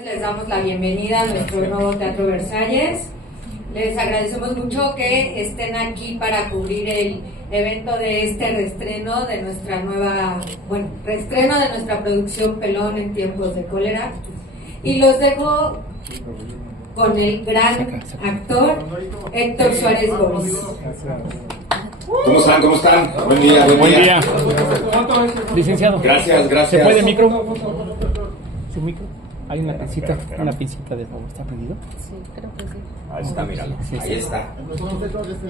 Les damos la bienvenida a nuestro nuevo Teatro Versalles. Les agradecemos mucho que estén aquí para cubrir el evento de este reestreno de nuestra reestreno de nuestra producción Pelón en tiempos de cólera. Y los dejo con el gran actor Héctor Suárez Gómez. ¿Cómo están? ¿Cómo están? Buen día, Buen día. Licenciado. Gracias, gracias. ¿Se puede micro? ¿Su micro? Hay una pincita de favor. ¿Está prendido? Sí, creo que sí. Ahí está, míralo. Sí, sí. Ahí está.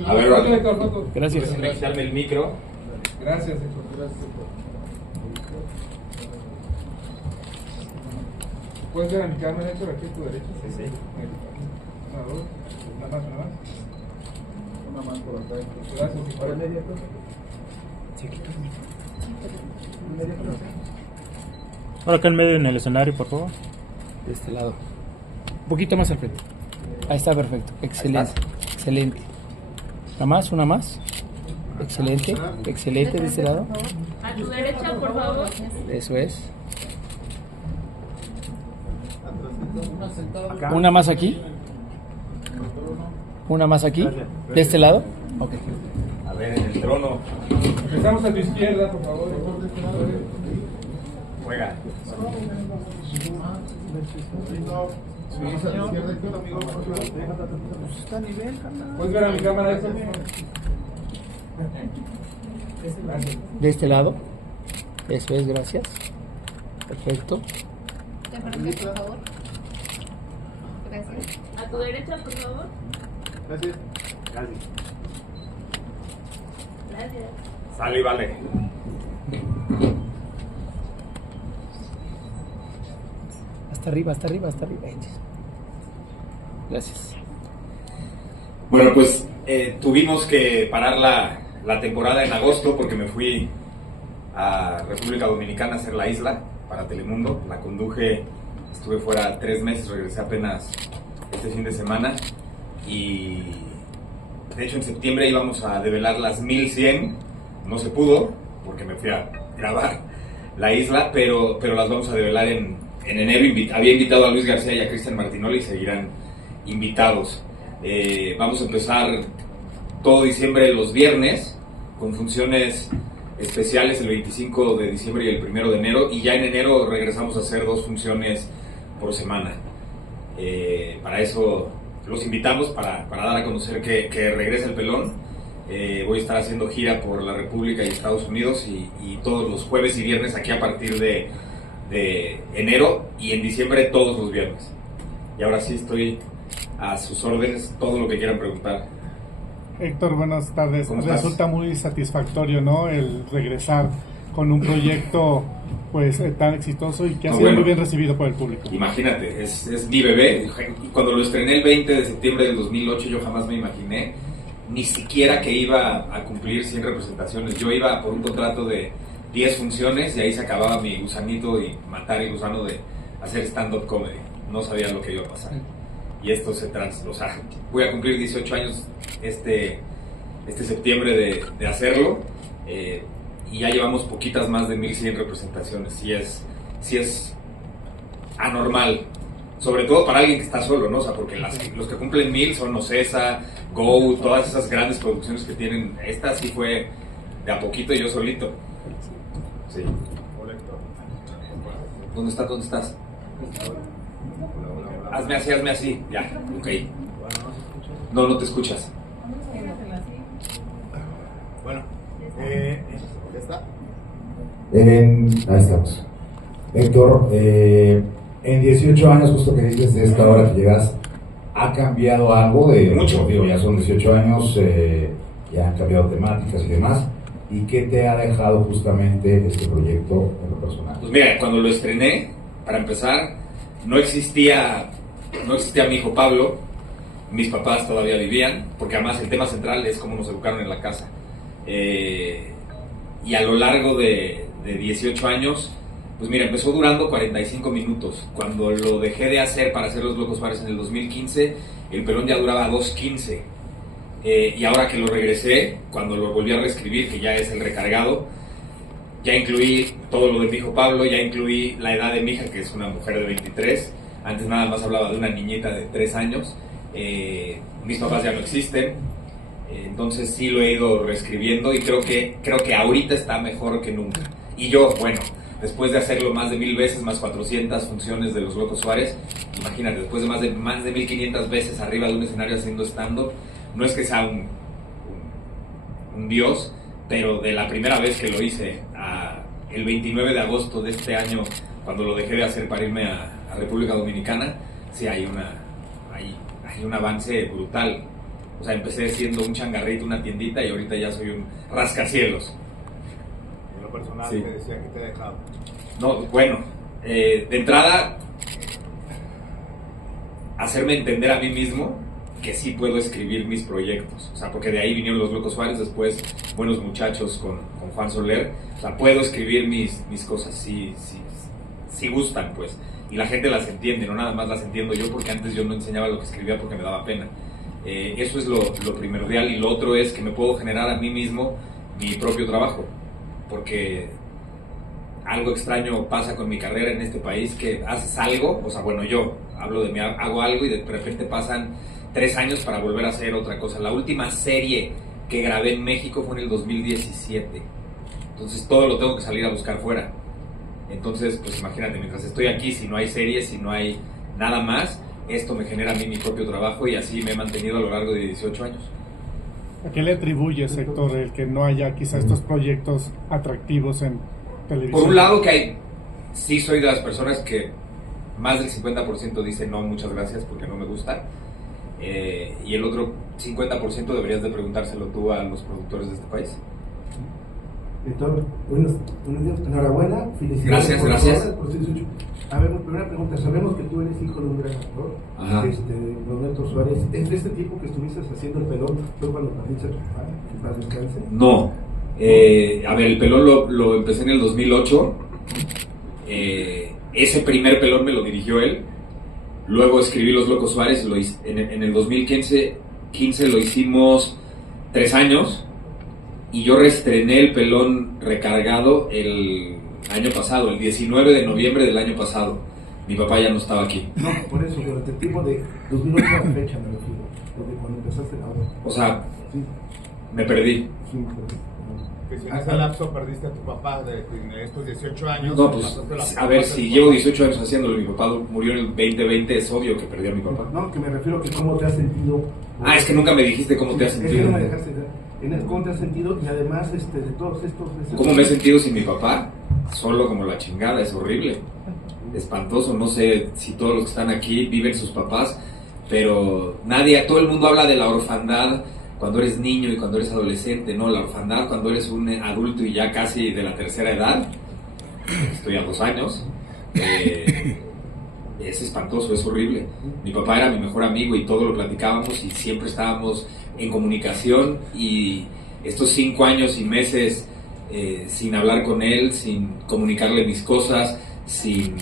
A ver, vale. Gracias. Déjame quitarme el micro. Gracias, Héctor. Gracias, Héctor. ¿Puedes ver a mi cámara, Héctor, aquí a tu derecha? Sí, sí. Una, dos. Una más. Una más por acá. Gracias. ¿Y para media, Héctor? Sí, quita el micro. ¿Media por acá? Ahora acá en medio en el escenario, por favor. De este lado. Un poquito más al frente. Ahí está perfecto. Excelente. Excelente. Una más. Excelente. Excelente de este lado. A tu derecha, por favor. Eso es. Una más aquí. Una más aquí. De este lado. Ok. A ver, en el trono. Empezamos a tu izquierda, por favor. Juega. ¿Puedes ver a mi cámara, Héctor? De este lado. Eso es, gracias. Perfecto. De frente, por favor. Gracias. A tu derecha, por favor. Gracias. Gracias. Gracias. Sale y vale. Hasta arriba. Gracias. Bueno, pues tuvimos que parar la temporada en agosto porque me fui a República Dominicana a hacer La Isla para Telemundo. La conduje, estuve fuera 3 meses, regresé apenas este fin de semana y de hecho en septiembre íbamos a develar las 1100, no se pudo porque me fui a grabar La Isla, pero las vamos a develar en enero. Había invitado a Luis García y a Cristian Martinoli y seguirán invitados. Vamos a empezar todo diciembre los viernes con funciones especiales el 25 de diciembre y el 1 de enero, y ya en enero regresamos a hacer 2 funciones por semana. Para eso los invitamos para dar a conocer que regresa el Pelón. Voy a estar haciendo gira por la República y Estados Unidos y todos los jueves y viernes aquí a partir de enero, y en diciembre todos los viernes. Y ahora sí estoy a sus órdenes, todo lo que quieran preguntar. Héctor, buenas tardes. ¿Cómo estás? Resulta muy satisfactorio, ¿no? El regresar con un proyecto pues tan exitoso y que ha sido muy bien recibido por el público. Imagínate, es mi bebé. Cuando lo estrené el 20 de septiembre del 2008, yo jamás me imaginé ni siquiera que iba a cumplir 100 representaciones. Yo iba por un contrato de 10 funciones y ahí se acababa mi gusanito y matar el gusano de hacer stand-up comedy. No sabía lo que iba a pasar. Y esto voy a cumplir 18 años este septiembre de hacerlo, y ya llevamos poquitas más de 1100 representaciones. Sí es anormal, sobre todo para alguien que está solo, ¿no? O sea, porque los que cumplen 1000 son Ocesa, Go, todas esas grandes producciones que tienen. Esta sí fue de a poquito y yo solito. Sí. ¿Dónde estás? Hazme así, ya, ok. No te escuchas. Bueno, ¿ya está? Ahí estamos. Héctor, en 18 años, justo que dices de esta hora que llegas, ¿ha cambiado algo? Mucho. Digo, ya son 18 años, ya han cambiado temáticas y demás. ¿Y qué te ha dejado justamente este proyecto en lo personal? Pues mira, cuando lo estrené, para empezar, no existía mi hijo Pablo, mis papás todavía vivían, porque además el tema central es cómo nos educaron en la casa. Y a lo largo de 18 años, pues mira, empezó durando 45 minutos. Cuando lo dejé de hacer para hacer Los Locos Bares en el 2015, el Pelón ya duraba 2:15. Y ahora que lo regresé, cuando lo volví a reescribir, que ya es el recargado, ya incluí todo lo de mi hijo Pablo, ya incluí la edad de mi hija, que es una mujer de 23, Antes nada más hablaba de una niñita de 3 años. Mis papás ya no existen. Entonces sí lo he ido reescribiendo y creo que ahorita está mejor que nunca. Y yo, bueno, después de hacerlo más de 1000 veces, más 400 funciones de Los Locos Suárez, imagínate, después de más de 1500 veces arriba de un escenario haciendo stand-up, no es que sea un dios, pero de la primera vez que lo hice, el 29 de agosto de este año, cuando lo dejé de hacer para irme a República Dominicana, sí hay un avance brutal. O sea, empecé siendo un changarrito, una tiendita, y ahorita ya soy un rascacielos. En lo personal, sí. Te decía que te he dejado. No, bueno, de entrada, hacerme entender a mí mismo que sí puedo escribir mis proyectos. O sea, porque de ahí vinieron Los Locos Suárez, después Buenos Muchachos con Juan Soler. O sea, puedo escribir mis cosas, sí gustan, pues. Y la gente las entiende, no nada más las entiendo yo, porque antes yo no enseñaba lo que escribía porque me daba pena. Eso es lo primordial, y lo otro es que me puedo generar a mí mismo mi propio trabajo, porque algo extraño pasa con mi carrera en este país, que haces algo, o sea, bueno, yo hablo de mí, hago algo y de repente pasan 3 años para volver a hacer otra cosa. La última serie que grabé en México fue en el 2017, entonces todo lo tengo que salir a buscar fuera. Entonces, pues imagínate, mientras estoy aquí, si no hay series, si no hay nada más, esto me genera a mí mi propio trabajo, y así me he mantenido a lo largo de 18 años. ¿A qué le atribuyes, Héctor, el que no haya quizá estos proyectos atractivos en televisión? Por un lado, que sí soy de las personas que más del 50% dice no, muchas gracias, porque no me gusta. Y el otro 50% deberías de preguntárselo tú a los productores de este país. Héctor, buenos días, enhorabuena, felicidades. Gracias. Por 18. A ver, primera pregunta, sabemos que tú eres hijo de un gran actor, Roberto Suárez. ¿Es de este tipo que estuviste haciendo el pelón? ¿Fue cuando perdiste a tu papá? ¿Que paz descanse? No, a ver, el pelón lo empecé en el 2008. Ese primer pelón me lo dirigió él. Luego escribí Los Locos Suárez, en el 2015 lo hicimos 3 años. Y yo reestrené el pelón recargado el año pasado, el 19 de noviembre del año pasado. Mi papá ya no estaba aquí. No, por eso, durante el tiempo de 2008 a la fecha me refiero, desde cuando empezaste la obra. O sea, Sí, me perdí. sí, Que si en ese lapso perdiste a tu papá de estos 18 años. No, pues, pasaste la a ver, parte si de tu llevo papá. 18 años haciéndolo y mi papá murió en el 2020, es obvio que perdí a mi papá. No, que me refiero a que cómo te has sentido. Ah, es que nunca me dijiste cómo te has Es que sentido. no me dejaste cómo te has sentido, y además de todos estos. ¿Cómo me he sentido sin mi papá? Solo como la chingada, es horrible. Espantoso, no sé si todos los que están aquí viven sus papás, pero todo el mundo habla de la orfandad cuando eres niño y cuando eres adolescente, ¿no? La orfandad cuando eres un adulto y ya casi de la tercera edad. Estoy a 2 años. Es espantoso, es horrible. Mi papá era mi mejor amigo y todo lo platicábamos y siempre estábamos en comunicación, y estos 5 años y meses sin hablar con él, sin comunicarle mis cosas, sin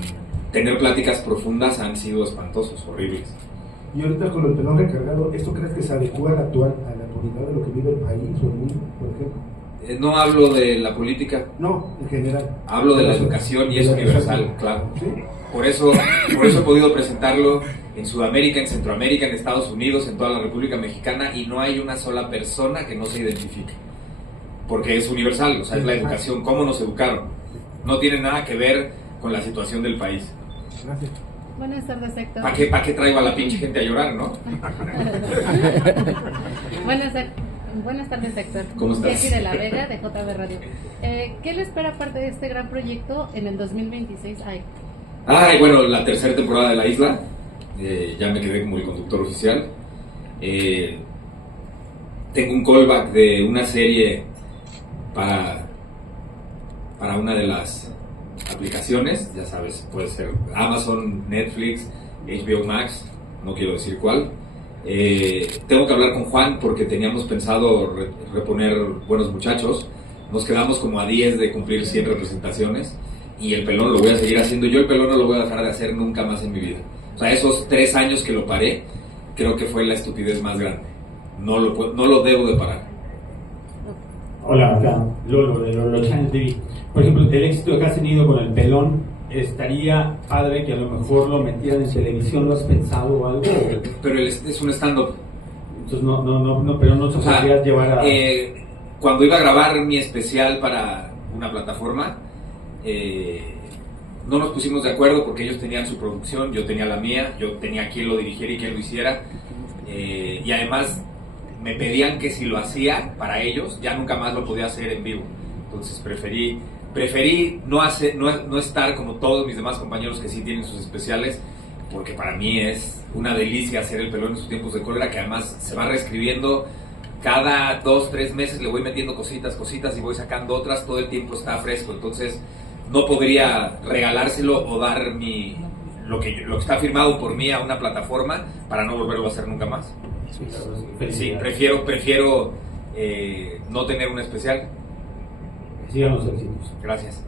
tener pláticas profundas, han sido espantosos, horribles. Y ahorita con el pelón recargado, ¿esto crees que se adecua a la actualidad de lo que vive el país o el mundo, por ejemplo? No hablo de la política, No, en general. hablo de la educación, y es universal, claro. ¿Sí? Por eso he podido presentarlo en Sudamérica, en Centroamérica, en Estados Unidos, en toda la República Mexicana, y no hay una sola persona que no se identifique. Porque es universal, o sea, es la educación, cómo nos educaron. No tiene nada que ver con la situación del país. Gracias. Buenas tardes, Héctor. ¿Para qué traigo a la pinche gente a llorar, no? Buenas tardes, Héctor. ¿Cómo estás? Jessy de la Vega, de JB Radio. ¿Qué le espera aparte de este gran proyecto en el 2026? Ay, bueno, la tercera temporada de La Isla. Ya me quedé como el conductor oficial. Tengo un callback de una serie para una de las aplicaciones, ya sabes, puede ser Amazon, Netflix, HBO Max, no quiero decir cuál. Tengo que hablar con Juan porque teníamos pensado reponer Buenos Muchachos. Nos quedamos como a 10 de cumplir 100 representaciones, y el pelón lo voy a seguir haciendo. Yo el pelón no lo voy a dejar de hacer nunca más en mi vida. O sea, esos 3 años que lo paré, creo que fue la estupidez más grande. No lo debo de parar. Hola, acá Lolo de Lolo Channel TV. Por ejemplo, el éxito que has tenido con el pelón, estaría padre que a lo mejor lo metieran en televisión. ¿Lo has pensado o algo? Pero es un stand-up. Entonces no, pero no se podría llevar a... Cuando iba a grabar mi especial para una plataforma, no nos pusimos de acuerdo porque ellos tenían su producción, yo tenía la mía, yo tenía quien lo dirigiera y quien lo hiciera, y además me pedían que si lo hacía para ellos, ya nunca más lo podía hacer en vivo. Entonces preferí no estar como todos mis demás compañeros que sí tienen sus especiales, porque para mí es una delicia hacer el pelón en sus tiempos de cólera, que además se va reescribiendo cada 2-3 meses, le voy metiendo cositas y voy sacando otras, todo el tiempo está fresco. Entonces no podría regalárselo o dar lo que está firmado por mí a una plataforma para no volverlo a hacer nunca más. Sí, prefiero no tener un especial. Sigan los éxitos. Gracias.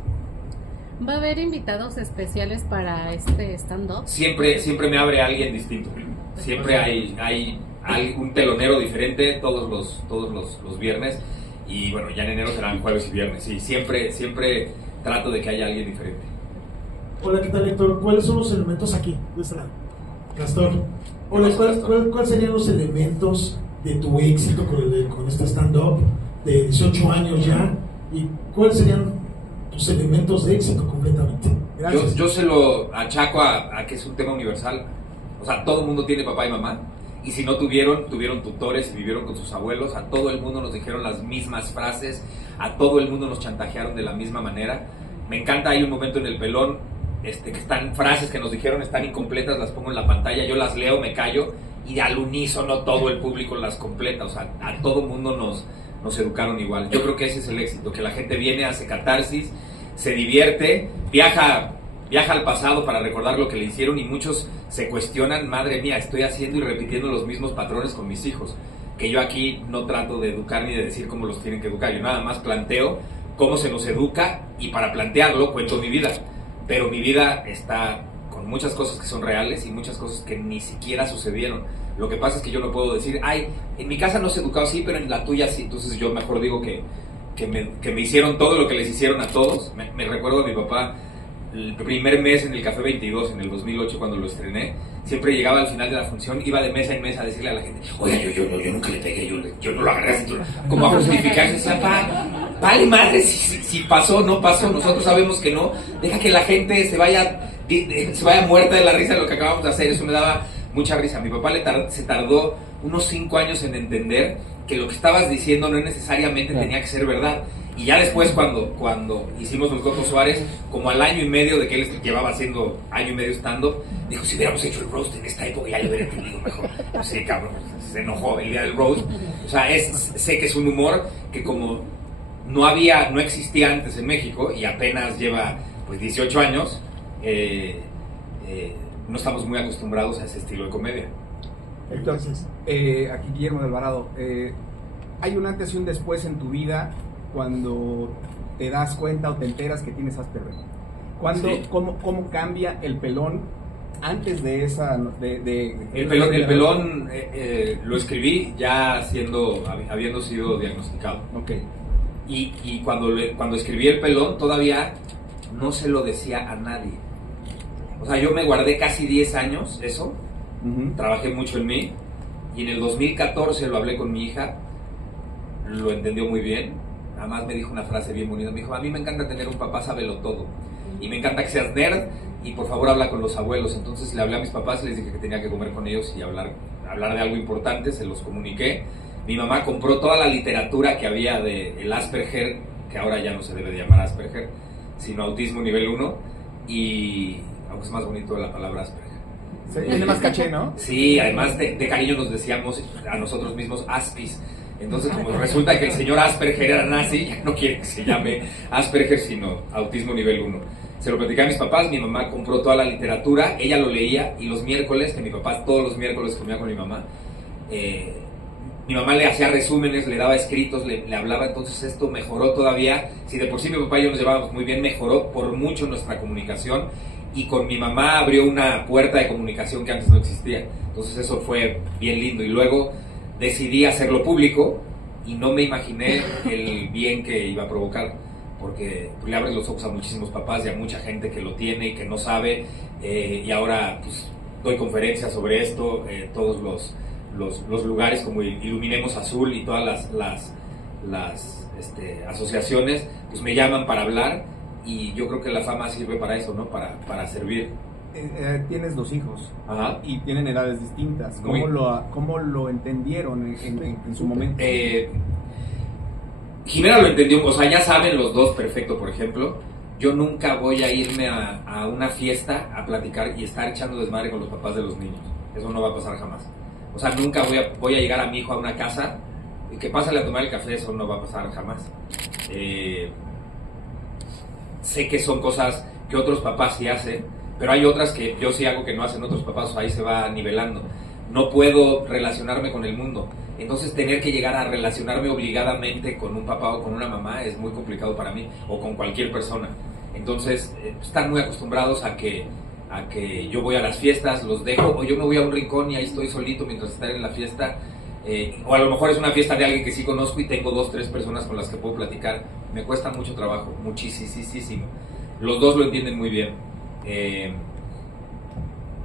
¿Va a haber invitados especiales para este stand-up? Siempre me abre alguien distinto. Siempre hay un telonero diferente todos los viernes, y bueno, ya en enero serán jueves y viernes. Sí, siempre trato de que haya alguien diferente. Hola, ¿qué tal, Héctor? ¿Cuáles son los elementos aquí? De este lado. Castor. Hola, ¿cuáles serían los elementos de tu éxito con este stand-up de 18 años ya? ¿Y cuáles serían tus elementos de éxito completamente? Gracias. Yo se lo achaco a que es un tema universal. O sea, todo el mundo tiene papá y mamá, y si no tuvieron tutores y vivieron con sus abuelos. A todo el mundo nos dijeron las mismas frases, a todo el mundo nos chantajearon de la misma manera. Me encanta, hay un momento en el pelón que están frases que nos dijeron, están incompletas, las pongo en la pantalla, yo las leo, me callo, y al unísono todo el público las completa. O sea, a todo el mundo nos educaron igual. Yo creo que ese es el éxito, que la gente viene, hace catarsis, se divierte, viaja al pasado para recordar lo que le hicieron, y muchos se cuestionan, madre mía, estoy haciendo y repitiendo los mismos patrones con mis hijos, que yo aquí no trato de educar ni de decir cómo los tienen que educar, yo nada más planteo cómo se nos educa, y para plantearlo cuento mi vida, pero mi vida está con muchas cosas que son reales y muchas cosas que ni siquiera sucedieron. Lo que pasa es que yo no puedo decir, en mi casa no se educado así, pero en la tuya sí. Entonces yo mejor digo que me hicieron todo lo que les hicieron a todos. Me recuerdo a mi papá, el primer mes en el Café 22, en el 2008, cuando lo estrené, siempre llegaba al final de la función, iba de mesa en mesa a decirle a la gente, oye, yo nunca le pegué, yo no lo agarré así, como a justificarse. Decía, vale madre, si pasó, no pasó, nosotros sabemos que no, deja que la gente se vaya muerta de la risa de lo que acabamos de hacer. Eso me daba mucha risa. Mi papá se tardó unos 5 años en entender que lo que estabas diciendo no necesariamente tenía que ser verdad. Y ya después, cuando hicimos Los Locos Suárez, como al año y medio de que él llevaba haciendo año y medio stand-up, dijo, si hubiéramos hecho el roast en esta época ya lo hubiera entendido mejor. Sí, cabrón, se enojó el día del roast. O sea, sé que es un humor que como no existía antes en México, y apenas lleva pues 18 años, no estamos muy acostumbrados a ese estilo de comedia. Entonces, aquí Guillermo de Alvarado, hay un antes y un después en tu vida cuando te das cuenta o te enteras que tienes Asperger. Sí. ¿Cómo cambia el pelón antes de esa... El pelón lo escribí ya habiendo sido diagnosticado. Okay. Y cuando escribí el pelón todavía no se lo decía a nadie. O sea, yo me guardé casi 10 años eso. Trabajé mucho en mí, y en el 2014 lo hablé con mi hija, lo entendió muy bien. Además me dijo una frase bien bonita, me dijo, a mí me encanta tener un papá sábelo todo, y me encanta que seas nerd, y por favor habla con los abuelos. Entonces le hablé a mis papás y les dije que tenía que comer con ellos y hablar de algo importante, se los comuniqué. Mi mamá compró toda la literatura que había de el Asperger, que ahora ya no se debe de llamar Asperger, sino autismo nivel 1, y aunque es más bonito la palabra Asperger. Tiene más caché, ¿no? Sí, además de cariño nos decíamos a nosotros mismos Aspis. Entonces, como resulta que el señor Asperger era nazi, ya no quiere que se llame Asperger, sino autismo nivel 1. Se lo platicé a mis papás, mi mamá compró toda la literatura, ella lo leía, y los miércoles, que mi papá todos los miércoles comía con mi mamá le hacía resúmenes, le daba escritos, le hablaba. Entonces esto mejoró todavía. Si de por sí mi papá y yo nos llevábamos muy bien, mejoró por mucho nuestra comunicación. Y con mi mamá abrió una puerta de comunicación que antes no existía. Entonces eso fue bien lindo. Y luego decidí hacerlo público, y no me imaginé el bien que iba a provocar. porque le abres los ojos a muchísimos papás y a mucha gente que lo tiene y que no sabe, y ahora pues doy conferencias sobre esto, todos los lugares como Iluminemos Azul y todas las asociaciones pues me llaman para hablar, y yo creo que la fama sirve para eso, ¿no? Para servir. Tienes 2 hijos. Ajá. Y tienen edades distintas. ¿Cómo lo entendieron en su momento? Jimena lo entendió, o sea, ya saben los dos perfecto. Por ejemplo, yo nunca voy a irme a una fiesta a platicar y estar echando desmadre con los papás de los niños. Eso no va a pasar jamás. O sea, nunca voy a llegar a mi hijo a una casa y que pásale a tomar el café. Eso no va a pasar jamás. Sé que son cosas que otros papás sí hacen, pero hay otras que yo sí hago que no hacen otros papás. O sea, ahí se va nivelando. No puedo relacionarme con el mundo. Entonces, tener que llegar a relacionarme obligadamente con un papá o con una mamá es muy complicado para mí, o con cualquier persona. Entonces, están muy acostumbrados a que yo voy a las fiestas, los dejo, o yo me voy a un rincón y ahí estoy solito mientras están en la fiesta, o a lo mejor es una fiesta de alguien que sí conozco y tengo 2, 3 personas con las que puedo platicar. Me cuesta mucho trabajo, muchísimo. Los dos lo entienden muy bien.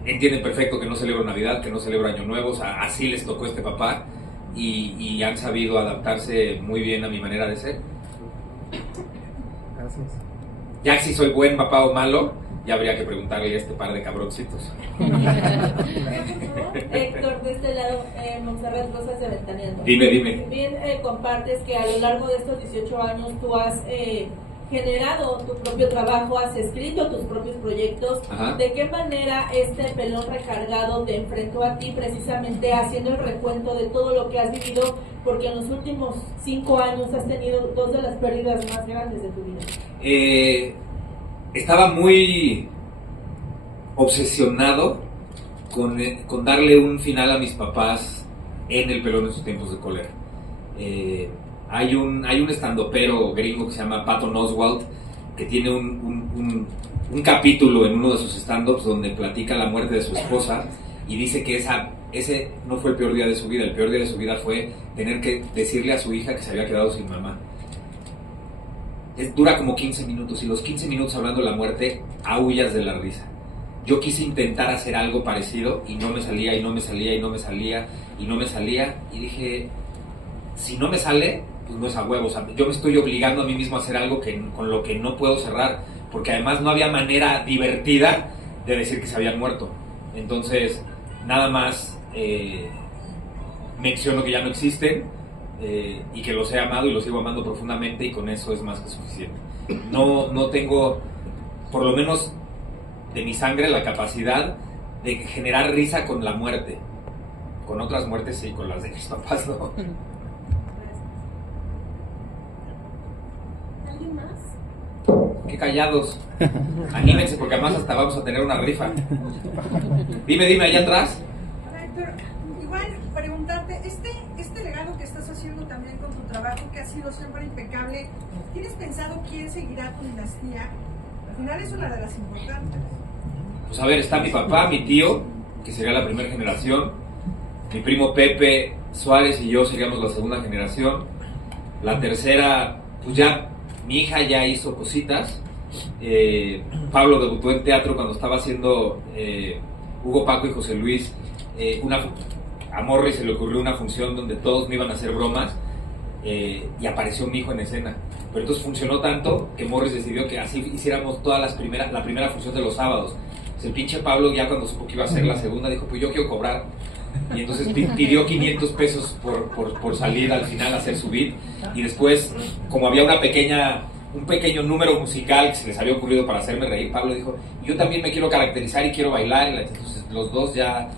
Entienden perfecto que no celebro Navidad, que no celebro Año Nuevo, o sea, así les tocó este papá, y han sabido adaptarse muy bien a mi manera de ser. Gracias. Ya si soy buen papá o malo, ya habría que preguntarle a este par de cabroncitos. Héctor, de este lado, Montserrat Rosas de Ventaneando. Dime. Bien, compartes que a lo largo de estos 18 años tú has generado tu propio trabajo, has escrito tus propios proyectos. Ajá. ¿De qué manera este pelón recargado te enfrentó a ti, precisamente haciendo el recuento de todo lo que has vivido? Porque en los últimos 5 años has tenido 2 de las pérdidas más grandes de tu vida. Estaba muy obsesionado con darle un final a mis papás en el pelón en sus tiempos de cólera. Hay un estandopero gringo que se llama Patton Oswalt, que tiene un capítulo en uno de sus stand-ups donde platica la muerte de su esposa y dice que ese no fue el peor día de su vida. El peor día de su vida fue tener que decirle a su hija que se había quedado sin mamá. Dura como 15 minutos, y los 15 minutos hablando de la muerte aullas de la risa. Yo quise intentar hacer algo parecido y no me salía, y dije, si no me sale, pues no es a huevo. O sea, yo me estoy obligando a mí mismo a hacer algo con lo que no puedo cerrar, porque además no había manera divertida de decir que se habían muerto. Entonces, nada más menciono que ya no existen, y que los he amado y los sigo amando profundamente, y con eso es más que suficiente. No tengo, por lo menos de mi sangre, la capacidad de generar risa con la muerte. Con otras muertes sí, con las de mis papás no. ¿Alguien más? Qué callados. Anímense, porque además hasta vamos a tener una rifa. Dime, allá atrás. Hola, Héctor. Igual preguntarte, este legado que estás haciendo también con tu trabajo, que ha sido siempre impecable, ¿tienes pensado quién seguirá tu dinastía? Al final es una de las importantes. Pues a ver, está mi papá, mi tío, que sería la primera generación. Mi primo Pepe Suárez y yo seríamos la segunda generación. La tercera, pues ya, mi hija ya hizo cositas. Pablo debutó en teatro cuando estaba haciendo Hugo, Paco y José Luis. A Morris se le ocurrió una función donde todos me iban a hacer bromas, y apareció mi hijo en escena. Pero entonces funcionó tanto que Morris decidió que así hiciéramos la primera función de los sábados. Pues el pinche Pablo, ya cuando supo que iba a ser la segunda, dijo, pues yo quiero cobrar. Y entonces pidió 500 pesos por salir al final a hacer su beat. Y después, como había un pequeño número musical que se les había ocurrido para hacerme reír, Pablo dijo, yo también me quiero caracterizar y quiero bailar. Entonces los dos ya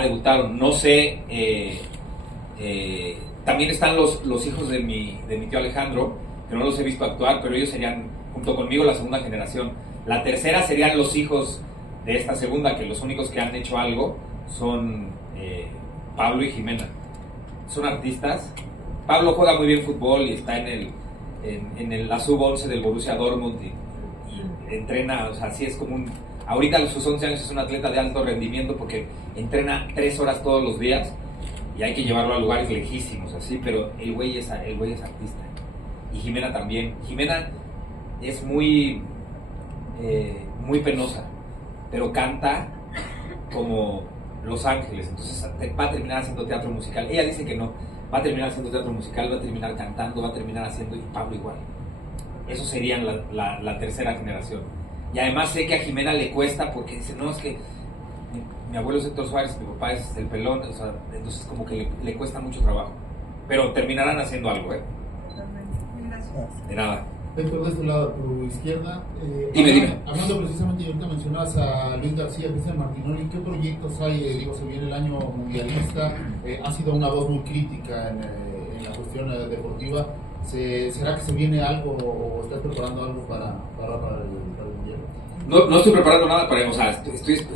debutaron. No sé, también están los hijos de mi tío Alejandro, que no los he visto actuar, pero ellos serían, junto conmigo, la segunda generación. La tercera serían los hijos de esta segunda, que los únicos que han hecho algo son Pablo y Jimena. Son artistas. Pablo juega muy bien fútbol y está en la sub-11 del Borussia Dortmund y entrena, o sea, sí es como ahorita a sus 11 años es un atleta de alto rendimiento porque entrena 3 horas todos los días y hay que llevarlo a lugares lejísimos, así, pero el güey es artista. Y Jimena también. Jimena es muy penosa, pero canta como Los Ángeles, entonces va a terminar haciendo teatro musical. Ella dice que no, va a terminar haciendo teatro musical, va a terminar cantando, va a terminar haciendo, y Pablo igual. Esos serían la tercera generación. Y además sé que a Jimena le cuesta porque dice, no, es que mi abuelo es Héctor Suárez, mi papá es el Pelón, o sea, entonces como que le cuesta mucho trabajo. Pero terminarán haciendo algo, ¿eh? De nada. Héctor, de este lado, a tu izquierda. Dime. Hablando precisamente, y ahorita mencionabas a Luis García, Cristian Martinoli, ¿qué proyectos hay? Digo, se viene el año mundialista, ha sido una voz muy crítica en la cuestión deportiva. ¿Será que se viene algo o estás preparando algo para el mundial? No estoy preparando nada para, o sea, estoy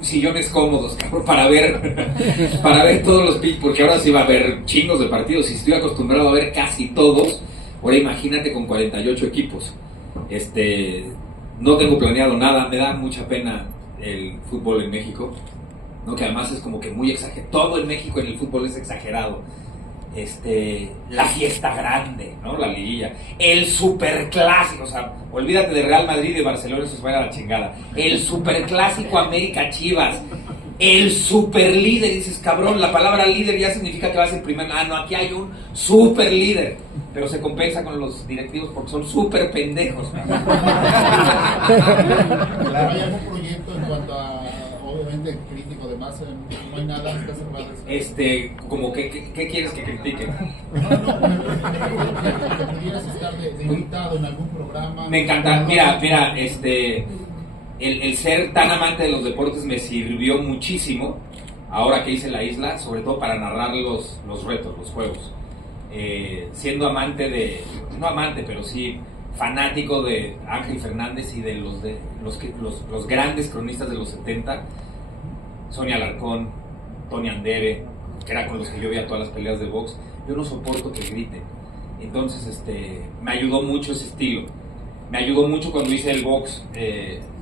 sillones cómodos, cabrón, para ver todos los pitch, porque ahora sí va a haber chingos de partidos. Si estoy acostumbrado a ver casi todos, ahora imagínate con 48 equipos. No tengo planeado nada, me da mucha pena el fútbol en México, ¿no? Que además es como que muy exagerado. Todo en México en el fútbol es exagerado. La fiesta grande, ¿no? La liguilla, el superclásico, o sea, olvídate de Real Madrid y Barcelona, eso se va a la chingada. El superclásico América Chivas, el superlíder, dices, cabrón, la palabra líder ya significa que vas en primer. No, aquí hay un superlíder, pero se compensa con los directivos porque son super pendejos. Claro. ¿Hay algún proyecto en cuanto a, obviamente, crítico de más? No hay nada, está cerrado. Como que, ¿qué quieres que critique? ¿Pudieras estar de invitado en algún programa? Me encanta, mira, el ser tan amante de los deportes me sirvió muchísimo ahora que hice la isla, sobre todo para narrar los retos, los juegos. Siendo no amante, pero sí fanático de Ángel Fernández y de los grandes cronistas de los 70, Sonia Alarcón, Tony Andere, que era con los que yo veía todas las peleas de box. Yo no soporto que griten, entonces me ayudó mucho ese estilo. Me ayudó mucho cuando hice el box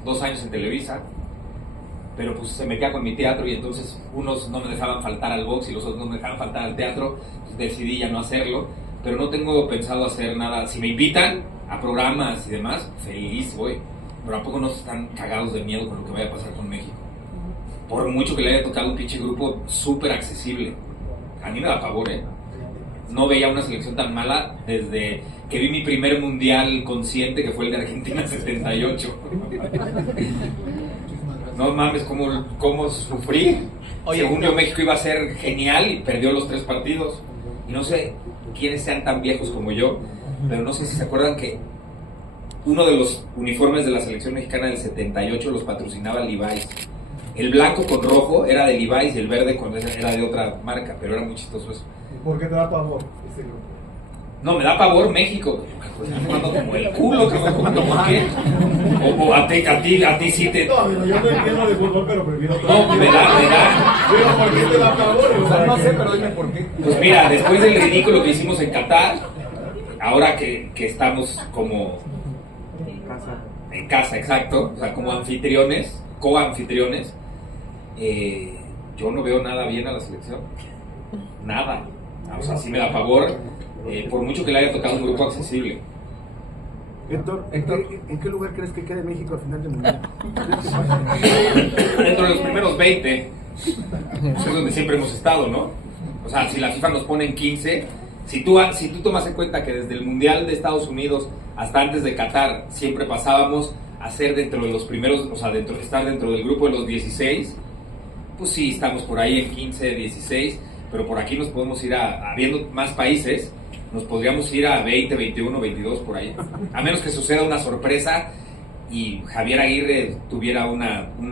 2 años en Televisa, pero pues se metía con mi teatro y entonces unos no me dejaban faltar al box y los otros no me dejaban faltar al teatro, pues decidí ya no hacerlo, pero no tengo pensado hacer nada. Si me invitan a programas y demás, feliz voy, pero ¿a poco no están cagados de miedo con lo que vaya a pasar con México? Por mucho que le haya tocado un pinche grupo súper accesible, a mí me da pavor, no veía una selección tan mala desde que vi mi primer mundial consciente, que fue el de Argentina 78. No mames, cómo sufrí. Según yo, México iba a ser genial y perdió los 3 partidos. Y no sé quiénes sean tan viejos como yo, pero no sé si se acuerdan que uno de los uniformes de la selección mexicana del 78 los patrocinaba Levi's. El blanco con rojo era de Levi's y el verde era de otra marca, pero era muy chistoso eso. ¿Por qué te da pavor ese grupo? No, me da pavor México. Están jugando como el culo, ¿por qué? O a ti sí te... No, amigo, yo no entiendo de fútbol, pero prefiero todo. No, me da. Pero ¿por qué te da pavor? O sea, no sé, pero dime por qué. Pues mira, después del ridículo que hicimos en Qatar, ahora que estamos como... En casa, exacto. O sea, como anfitriones, co-anfitriones, yo no veo nada bien a la selección. Nada. O sea, sí me da pavor, por mucho que le haya tocado un grupo accesible. Héctor, ¿en qué lugar crees que quede México al final del mundial? Dentro de los primeros 20, pues es donde siempre hemos estado, ¿no? O sea, si la FIFA nos pone en 15, si tú tomas en cuenta que desde el Mundial de Estados Unidos hasta antes de Qatar siempre pasábamos a ser dentro de los primeros, o sea, estar dentro del grupo de los 16, pues sí, estamos por ahí en 15, 16, pero por aquí nos podemos ir habiendo más países, nos podríamos ir a 20, 21, 22 por ahí, a menos que suceda una sorpresa y Javier Aguirre tuviera un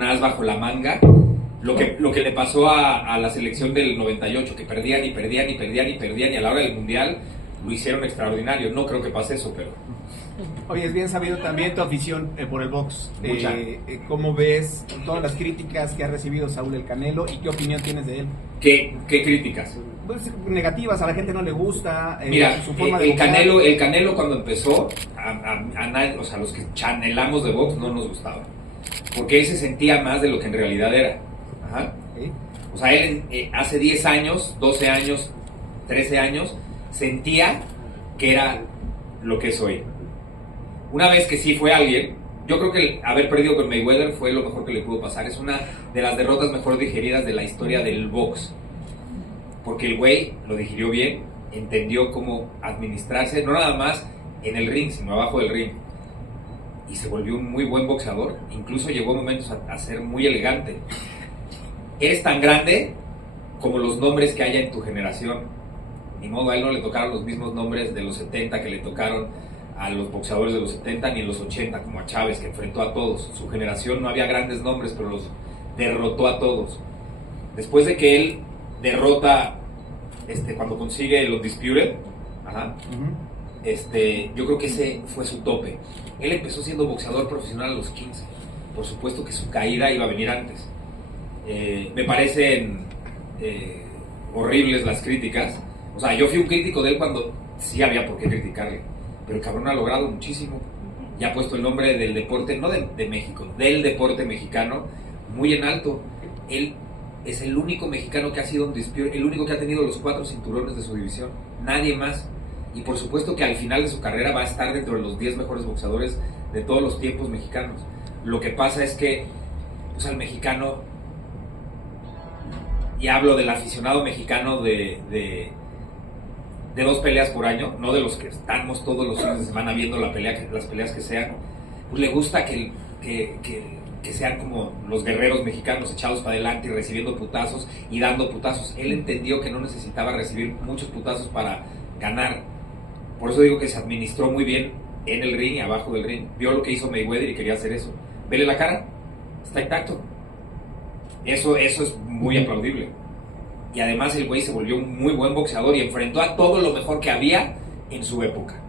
as bajo la manga, lo que le pasó a la selección del 98, que perdían y a la hora del Mundial lo hicieron extraordinario. No creo que pase eso, pero... Oye, es bien sabido también tu afición por el box. ¿Cómo ves todas las críticas que ha recibido Saúl El Canelo y qué opinión tienes de él? ¿Qué críticas? Pues, negativas, a la gente no le gusta. Mira, su forma de el Canelo cuando empezó, a nadie, o sea, los que chanelamos de box no nos gustaba, porque él se sentía más de lo que en realidad era. Ajá. O sea, él hace 10 años, 12 años, 13 años, sentía que era lo que es hoy. una vez que sí fue alguien, yo creo que haber perdido con Mayweather fue lo mejor que le pudo pasar. Es una de las derrotas mejor digeridas de la historia del box. Porque el güey lo digirió bien, entendió cómo administrarse, no nada más en el ring, sino abajo del ring. Y se volvió un muy buen boxeador. Incluso llegó a momentos a ser muy elegante. Eres tan grande como los nombres que haya en tu generación. Ni modo, a él no le tocaron los mismos nombres de los 70 que le tocaron a los boxeadores de los 70 ni en los 80, como a Chávez, que enfrentó a todos. Su generación no había grandes nombres, pero los derrotó a todos. Después de que él derrota, cuando consigue los Undisputed, yo creo que ese fue su tope. Él empezó siendo boxeador profesional a los 15. Por supuesto que su caída iba a venir antes. Me parecen horribles las críticas. O sea, yo fui un crítico de él cuando sí había por qué criticarle. Pero el cabrón ha logrado muchísimo. Ya ha puesto el nombre del deporte, no de México, del deporte mexicano, muy en alto. Él es el único mexicano que ha sido el único que ha tenido los 4 cinturones de su división. Nadie más. Y por supuesto que al final de su carrera va a estar dentro de los 10 mejores boxeadores de todos los tiempos mexicanos. Lo que pasa es que, pues, al mexicano, y hablo del aficionado mexicano de 2 peleas por año, no de los que estamos todos los fines de semana viendo las peleas que sean, pues le gusta que sean como los guerreros mexicanos, echados para adelante y recibiendo putazos y dando putazos. Él entendió que no necesitaba recibir muchos putazos para ganar. Por eso digo que se administró muy bien en el ring y abajo del ring. Vio lo que hizo Mayweather y quería hacer eso. Vele la cara, está intacto. Eso es muy aplaudible. Y además el güey se volvió un muy buen boxeador y enfrentó a todo lo mejor que había en su época.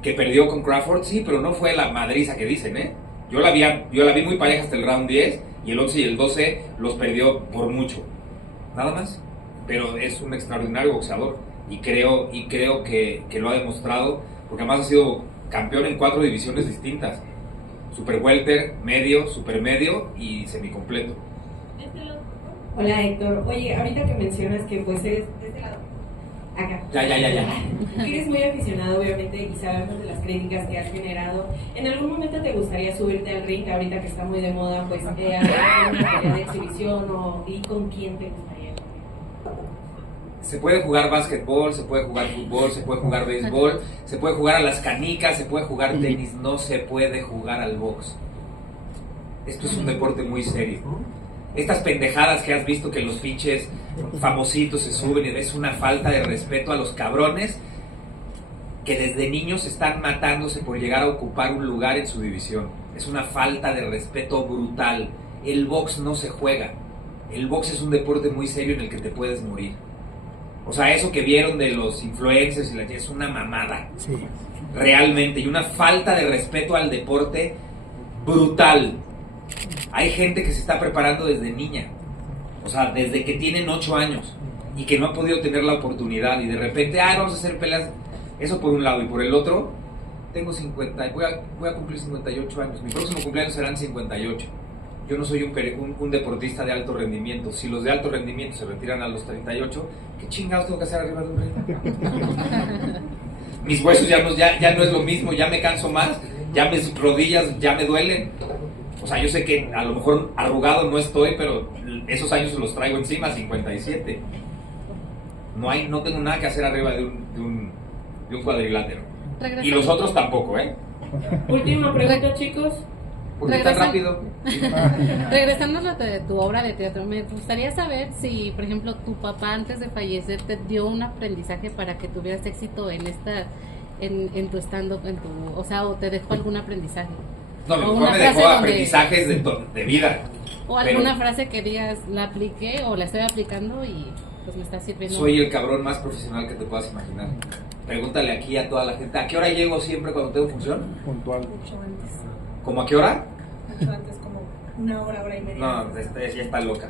Que perdió con Crawford, sí, pero no fue la madriza que dicen, ¿eh? Yo la vi muy pareja hasta el round 10 y el 11 y el 12 los perdió por mucho. Nada más. Pero es un extraordinario boxeador y creo que lo ha demostrado, porque además ha sido campeón en 4 divisiones distintas. Super welter, medio, super medio y semicompleto. Hola Héctor, oye, ahorita que mencionas que pues eres de este lado, acá. Ya. Que eres muy aficionado obviamente y sabemos de las críticas que has generado. ¿En algún momento te gustaría subirte al ring ahorita que está muy de moda, pues hacer una pelea de exhibición y con quién te gustaría? Se puede jugar básquetbol, se puede jugar fútbol, se puede jugar béisbol, se puede jugar a las canicas, se puede jugar tenis, no se puede jugar al box. Esto es un deporte muy serio. Estas pendejadas que has visto que los pinches famositos se suben y es una falta de respeto a los cabrones que desde niños están matándose por llegar a ocupar un lugar en su división. Es una falta de respeto brutal. El box no se juega. El box es un deporte muy serio en el que te puedes morir. O sea, eso que vieron de los influencers es una mamada. Sí. Realmente. Y una falta de respeto al deporte brutal. Hay gente que se está preparando desde niña. O sea, desde que tienen 8 años. Y que no ha podido tener la oportunidad. Y de repente, vamos a hacer peleas. Eso por un lado. Y por el otro, tengo 50. Voy a cumplir 58 años. Mi próximo cumpleaños serán 58. Yo no soy un deportista de alto rendimiento. Si los de alto rendimiento se retiran a los 38, ¿qué chingados tengo que hacer arriba de un ring? Mis huesos ya no es lo mismo, ya me canso más, ya mis rodillas ya me duelen. O sea, yo sé que a lo mejor arrugado no estoy, pero esos años los traigo encima, 57. No tengo nada que hacer arriba de un cuadrilátero. Y los otros tampoco, ¿eh? Última pregunta, chicos. ¿Por qué tan rápido? Regresando a tu obra de teatro, me gustaría saber si, por ejemplo, tu papá antes de fallecer te dio un aprendizaje para que tuvieras éxito en tu stand-up, o te dejó algún aprendizaje. No, mi papá me dejó aprendizajes de vida. O alguna frase que digas, la apliqué o la estoy aplicando y pues me está sirviendo. Soy el cabrón más profesional que te puedas imaginar. Pregúntale aquí a toda la gente, ¿a qué hora llego siempre cuando tengo función? Puntual. Mucho antes. ¿Cómo a qué hora? Mucho antes, como 1 hora, hora y media. No, ya está loca.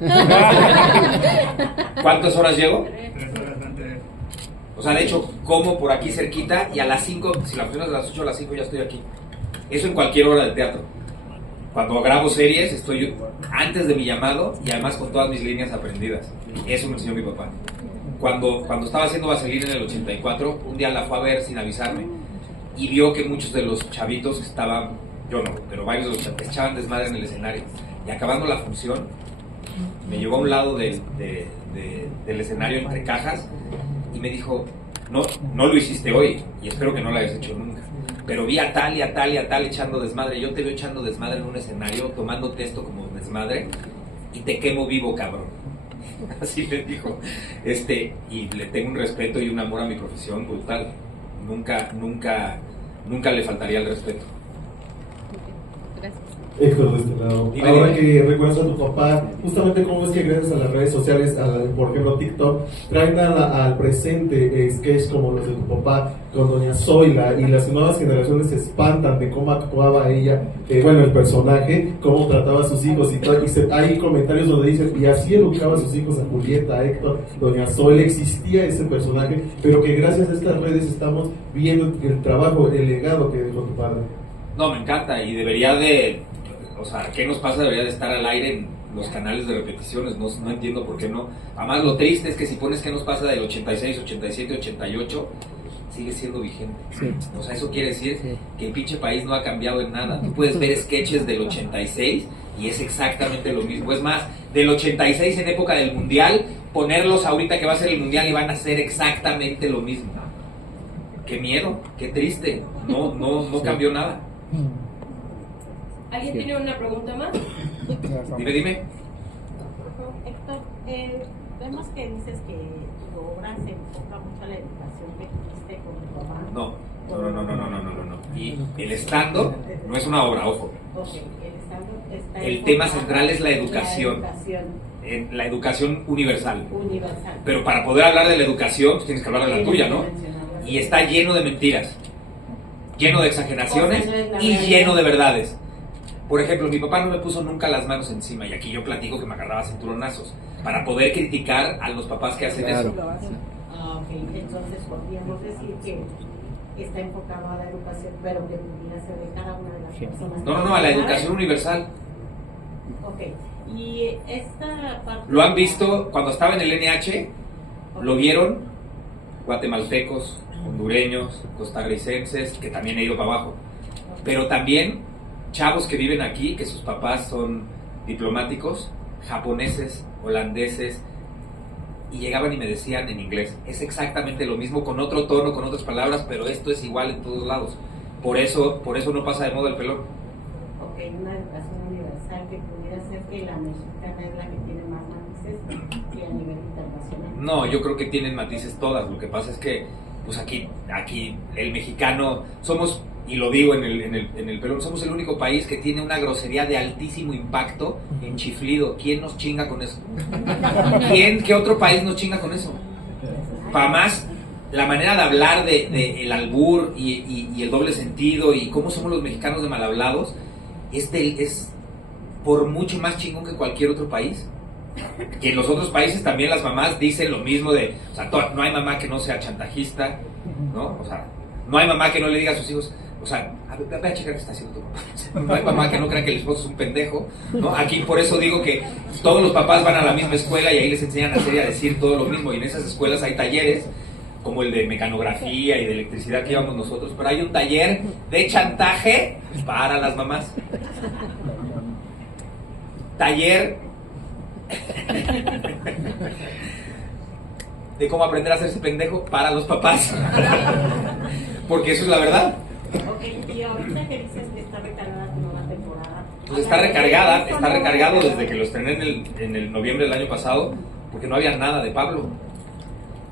¿Cuántas horas llego? 3 horas antes. O sea, de hecho, como por aquí cerquita y a las 5, si la función es a las 8, a las 5 ya estoy aquí. Eso en cualquier hora de teatro. Cuando grabo series, estoy antes de mi llamado y además con todas mis líneas aprendidas. Eso me enseñó mi papá. Cuando estaba haciendo Vaselina en el 84, un día la fue a ver sin avisarme. y vio que muchos de los chavitos que estaban, yo no, pero varios de los chavitos echaban desmadre en el escenario. Y acabando la función, me llevó a un lado del escenario entre cajas y me dijo, no lo hiciste hoy y espero que no lo hayas hecho nunca, pero vi a tal y a tal y a tal echando desmadre. Yo te veo echando desmadre en un escenario, tomándote esto como desmadre y te quemo vivo, cabrón. Así le dijo. Y le tengo un respeto y un amor a mi profesión brutal. Nunca le faltaría el respeto. Gracias. Héctor, de este lado. Dime, Ahora dime. que recuerdas a tu papá, justamente cómo es que gracias a las redes sociales, por ejemplo TikTok, traen al presente sketches como los de tu papá con doña Zoila, y las nuevas generaciones se espantan de cómo actuaba ella, el personaje, cómo trataba a sus hijos y todo, hay comentarios donde dicen, y así educaba a sus hijos, a Julieta, a Héctor, doña Zoila, existía ese personaje, pero que gracias a estas redes estamos viendo el trabajo, el legado que dejó tu padre. No, me encanta y debería de... O sea, ¿qué nos pasa? Debería de estar al aire en los canales de repeticiones, no entiendo por qué no. Además, lo triste es que si pones qué nos pasa del 86, 87, 88, sigue siendo vigente. Sí. O sea, eso quiere decir que el pinche país no ha cambiado en nada. Tú puedes ver sketches del 86 y es exactamente lo mismo. Es más, del 86 en época del Mundial, ponerlos ahorita que va a ser el Mundial y van a ser exactamente lo mismo. Qué miedo, qué triste. No cambió nada. ¿Alguien tiene una pregunta más? Dime. Héctor, vemos que dices que tu obra se enfoca mucho a la educación que tuviste con tu papá. No. Y el stand-up no es una obra, ojo. Okay, el stand-up está el tema central es la educación. La educación universal. Pero para poder hablar de la educación, pues tienes que hablar de la tuya, ¿no? Y está lleno de mentiras, lleno de exageraciones y lleno de verdades. Por ejemplo, mi papá no me puso nunca las manos encima, y aquí yo platico que me agarraba cinturonazos para poder criticar a los papás que hacen eso. Ok, entonces podríamos decir que está enfocado a la educación, pero que pudiera ser de cada una de las personas. No, a la educación universal. Ok, y esta parte... Lo han visto cuando estaba en el NH, lo vieron guatemaltecos, hondureños, costarricenses, que también he ido para abajo, pero también chavos que viven aquí, que sus papás son diplomáticos, japoneses, holandeses, y llegaban y me decían en inglés, es exactamente lo mismo, con otro tono, con otras palabras, pero esto es igual en todos lados. Por eso no pasa de moda el pelón. Ok, una educación universal que pudiera ser que la mexicana es la que tiene más matices que a nivel internacional. No, yo creo que tienen matices todas. Lo que pasa es que, pues aquí el mexicano somos, y lo digo en el pelón, somos el único país que tiene una grosería de altísimo impacto en chiflido. ¿Quién nos chinga con eso? ¿Qué otro país nos chinga con eso? Para más, la manera de hablar de el albur y el doble sentido y cómo somos los mexicanos de mal hablados, es por mucho más chingón que cualquier otro país. Que en los otros países también las mamás dicen lo mismo de, o sea, no hay mamá que no sea chantajista, ¿no? O sea, no hay mamá que no le diga a sus hijos, o sea, ve a checar qué está haciendo tu papá. No hay mamá que no crea que el esposo es un pendejo, ¿no? Aquí por eso digo que todos los papás van a la misma escuela y ahí les enseñan a hacer y a decir todo lo mismo, y en esas escuelas hay talleres como el de mecanografía y de electricidad que íbamos nosotros, pero hay un taller de chantaje para las mamás. Taller de cómo aprender a hacerse pendejo para los papás. Porque eso es la verdad. Ok, y ahorita que dices que está recargada tu nueva temporada. Pues está recargado desde que lo estrené en el noviembre del año pasado, porque no había nada de Pablo.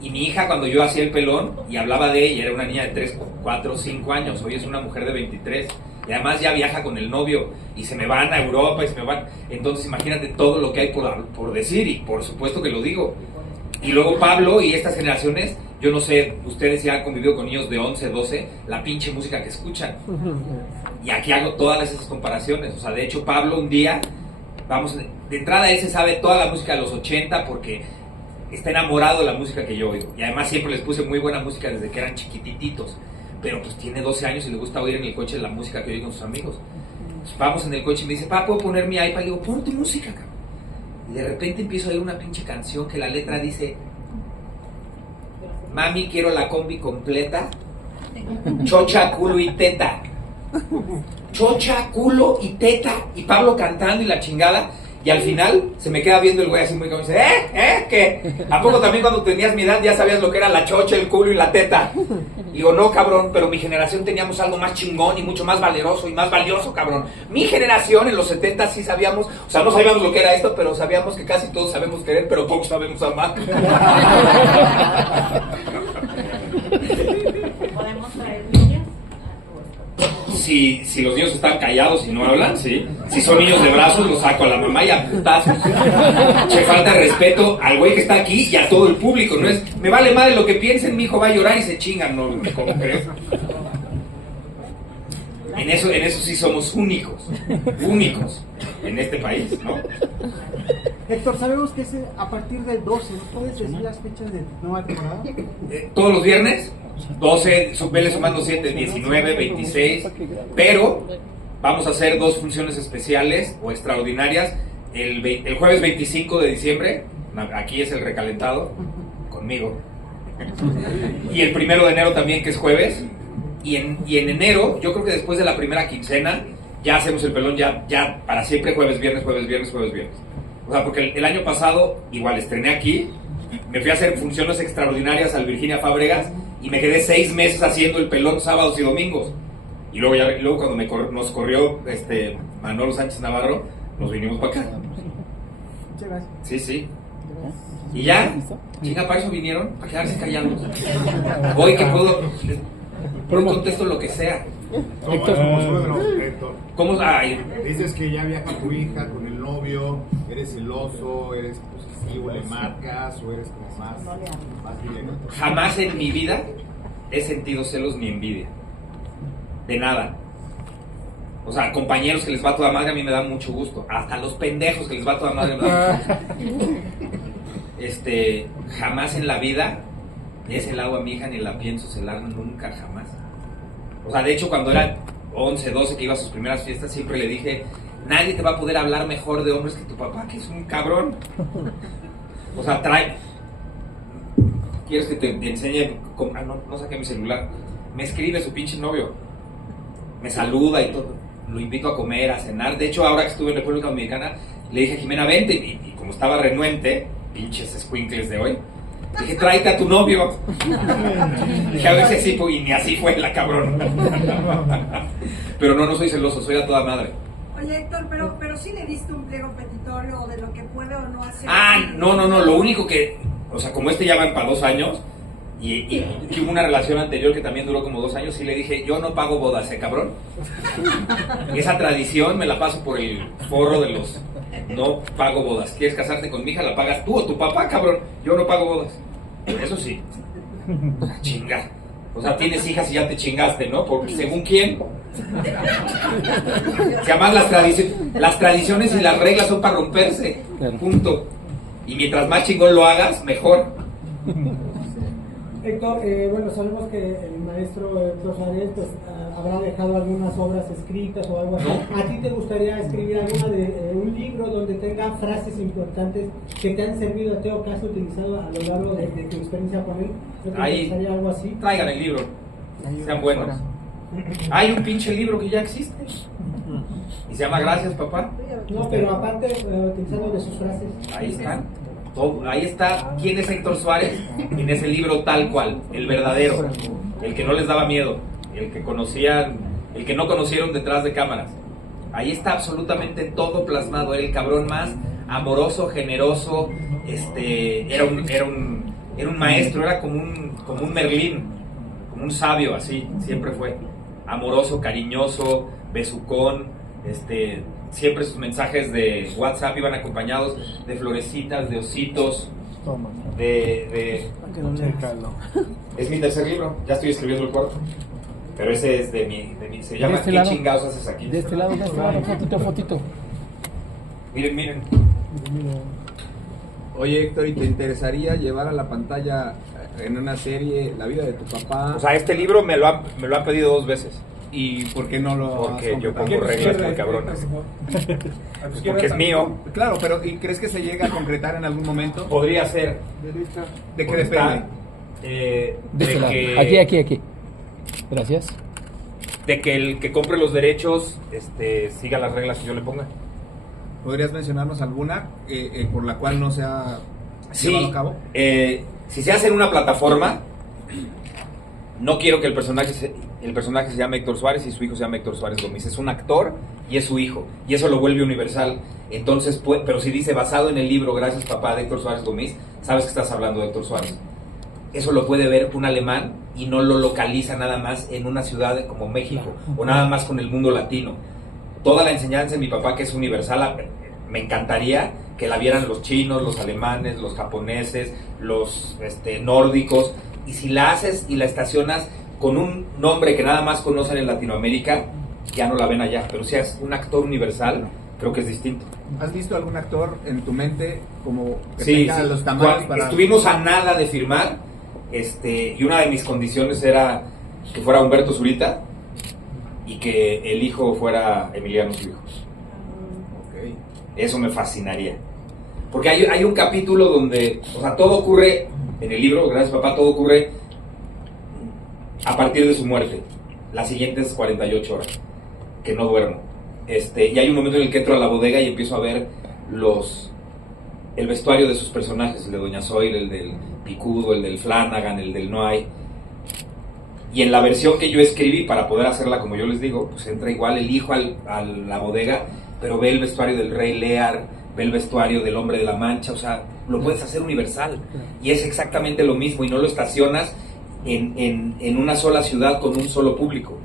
Y mi hija, cuando yo hacía el pelón y hablaba de ella, era una niña de 3, 4, 5 años. Hoy es una mujer de 23. Y además ya viaja con el novio y se me van a Europa y se me van. Entonces imagínate todo lo que hay por decir, y por supuesto que lo digo. Y luego Pablo y estas generaciones, yo no sé, ustedes ya han convivido con niños de 11, 12, la pinche música que escuchan. Y aquí hago todas esas comparaciones. O sea, de hecho Pablo un día, de entrada él se sabe toda la música de los 80 porque está enamorado de la música que yo oigo. Y además siempre les puse muy buena música desde que eran chiquititos. Pero pues tiene 12 años y le gusta oír en el coche la música que oye con sus amigos. Pues vamos en el coche y me dice, papá, ¿puedo poner mi iPad? Le digo, pon tu música, cabrón. Y de repente empiezo a oír una pinche canción que la letra dice, mami, quiero la combi completa chocha, culo y teta. Chocha, culo y teta. Y Pablo cantando y la chingada. Y al final se me queda viendo el güey así muy como dice, ¿qué? ¿A poco también cuando tenías mi edad ya sabías lo que era la chocha, el culo y la teta? Y digo, no, cabrón, pero mi generación teníamos algo más chingón y mucho más valeroso y más valioso, cabrón. Mi generación en los 70 sí sabíamos, o sea, no sabíamos lo que era esto, pero sabíamos que casi todos sabemos querer, pero pocos sabemos amar. ¿Podemos traer niños? Si los niños están callados y no hablan, sí. Si son niños de brazos, los saco a la mamá y a putazos. Che, falta de respeto al güey que está aquí y a todo el público. No es, me vale madre lo que piensen, mi hijo va a llorar y se chingan, no, ¿cómo crees? En eso sí somos únicos en este país, ¿no? Héctor, sabemos que es a partir del 12, ¿nos puedes decir las fechas de nueva temporada? Todos los viernes, 12, vele sumando 7, 19, 26, pero vamos a hacer 2 funciones especiales o extraordinarias. El jueves 25 de diciembre, aquí es el recalentado, conmigo. Y el 1 de enero también, que es jueves. Y en enero, yo creo que después de la primera quincena, ya hacemos el pelón ya para siempre, jueves, viernes. O sea, porque el año pasado, igual estrené aquí, me fui a hacer funciones extraordinarias al Virginia Fábregas y me quedé 6 meses haciendo el pelón sábados y domingos. Y luego cuando nos corrió Manolo Sánchez Navarro, nos vinimos para acá. Muchas gracias. Sí. Y ya, chica, para eso vinieron, para quedarse callados. Hoy que puedo contesto lo que sea. ¿Cómo? Ay. Dices que ya viaja tu hija con el novio, eres celoso, eres posesivo, le marcas o eres como más directo. Jamás en mi vida he sentido celos ni envidia. De nada. O sea, compañeros que les va a toda madre a mí me da mucho gusto. Hasta los pendejos que les va a toda madre me da mucho gusto. Jamás en la vida he celado a mi hija ni la pienso celar nunca, jamás. O sea, de hecho, cuando era 11, 12 que iba a sus primeras fiestas, siempre le dije, nadie te va a poder hablar mejor de hombres que tu papá, que es un cabrón. O sea, ¿quieres que te enseñe? No saqué mi celular. Me escribe su pinche novio. Me saluda y todo. Lo invito a comer, a cenar. De hecho, ahora que estuve en República Dominicana, le dije a Jimena, vente. Y como estaba renuente, pinches escuincles de hoy, dije, tráete a tu novio. Dije, a ver si así, y ni así fue la cabrón. Pero no soy celoso, soy a toda madre. Oye, Héctor, pero sí le diste un pliego petitorio de lo que puede o no hacer. No, lo único que, o sea, como ya van para 2 años, y hubo una relación anterior que también duró como 2 años, sí le dije, yo no pago bodas, cabrón. Esa tradición me la paso por el forro de los... No pago bodas. ¿Quieres casarte con mi hija? La pagas tú o tu papá, cabrón. Yo no pago bodas. Eso sí. Chinga. O sea, tienes hijas y ya te chingaste, ¿no? Porque según quién. Que además las tradiciones y las reglas son para romperse. Punto. Y mientras más chingón lo hagas, mejor. Héctor, bueno, sabemos que el maestro Héctor Suárez pues, habrá dejado algunas obras escritas o algo así. ¿No? ¿A ti te gustaría escribir alguna de un libro donde tenga frases importantes que te han servido a ti o que has utilizado a lo largo de tu experiencia con él? ¿No te gustaría algo así? Traigan el libro, sean buenos. Hay un pinche libro que ya existe y se llama Gracias, papá. No, pero aparte, utilizando de sus frases. Ahí están. Ahí está quién es Héctor Suárez en ese libro tal cual, el verdadero, el que no les daba miedo, el que conocían, el que no conocieron detrás de cámaras. Ahí está absolutamente todo plasmado. Era el cabrón más amoroso, generoso, era un maestro, era como un Merlín, como un sabio, así siempre fue. Amoroso, cariñoso, besucón, siempre sus mensajes de WhatsApp iban acompañados de florecitas, de ositos, Es mi tercer libro, ya estoy escribiendo el 4. Pero ese es de mi se llama ¿Qué chingados haces aquí? De este lado, fotito. Miren. Oye, Héctor, ¿y te interesaría llevar a la pantalla en una serie la vida de tu papá? O sea, este libro me lo han pedido 2 veces. ¿Y por qué no lo Porque yo pongo reglas muy cabronas. Porque es mío. Claro, pero ¿y crees que se llega a concretar en algún momento? Podría ser. ¿De qué depende? De este lado. Aquí. Gracias. De que el que compre los derechos siga las reglas que yo le ponga. ¿Podrías mencionarnos alguna por la cual no se ha llevado a cabo? Si se hace en una plataforma, no quiero que el personaje se llame Héctor Suárez y su hijo se llame Héctor Suárez Gómez. Es un actor y es su hijo, y eso lo vuelve universal. Entonces, pero si dice basado en el libro Gracias papá de Héctor Suárez Gómez, sabes que estás hablando de Héctor Suárez. Eso lo puede ver un alemán y no lo localiza nada más en una ciudad como México o nada más con el mundo latino. Toda la enseñanza de mi papá, que es universal, me encantaría que la vieran los chinos, los alemanes, los japoneses, los nórdicos. Y si la haces y la estacionas con un nombre que nada más conocen en Latinoamérica, ya no la ven allá. Pero si es un actor universal, creo que es distinto. ¿Has visto algún actor en tu mente como que Sí, tenga sí. los tamaños para... Estuvimos a nada de firmar, y una de mis condiciones era que fuera Humberto Zurita y que el hijo fuera Emiliano, su hijo. Okay. Eso me fascinaría. Porque hay un capítulo donde, o sea, todo ocurre en el libro, gracias papá, todo ocurre a partir de su muerte, las siguientes 48 horas, que no duermo. Y hay un momento en el que entro a la bodega y empiezo a ver el vestuario de sus personajes, el de Doña Zoila, el del Picudo, el del Flanagan, el del Noay. Y en la versión que yo escribí, para poder hacerla como yo les digo, pues entra igual el hijo a la bodega, pero ve el vestuario del Rey Lear, ve el vestuario del Hombre de la Mancha, o sea, lo puedes hacer universal. Y es exactamente lo mismo, y no lo estacionas en una sola ciudad con un solo público.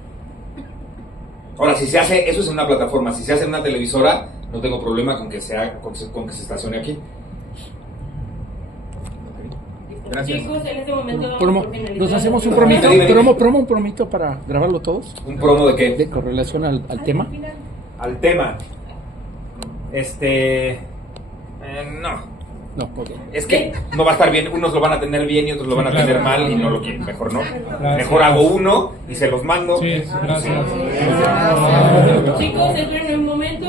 Ahora, si se hace, eso es en una plataforma, si se hace en una televisora, no tengo problema con que se estacione aquí. Gracias. Chicos, en este momento vamos por finalizar. Nos hacemos un nuestro- promito, un promito para grabarlo todos. ¿Un promo de qué? Con relación al tema. Al tema. No. No, ok. Es que no va a estar bien, unos lo van a tener bien y otros lo van a tener mal y no lo quieren, mejor no. Mejor hago uno y se los mando. Sí, gracias. Chicos, entren en un momento.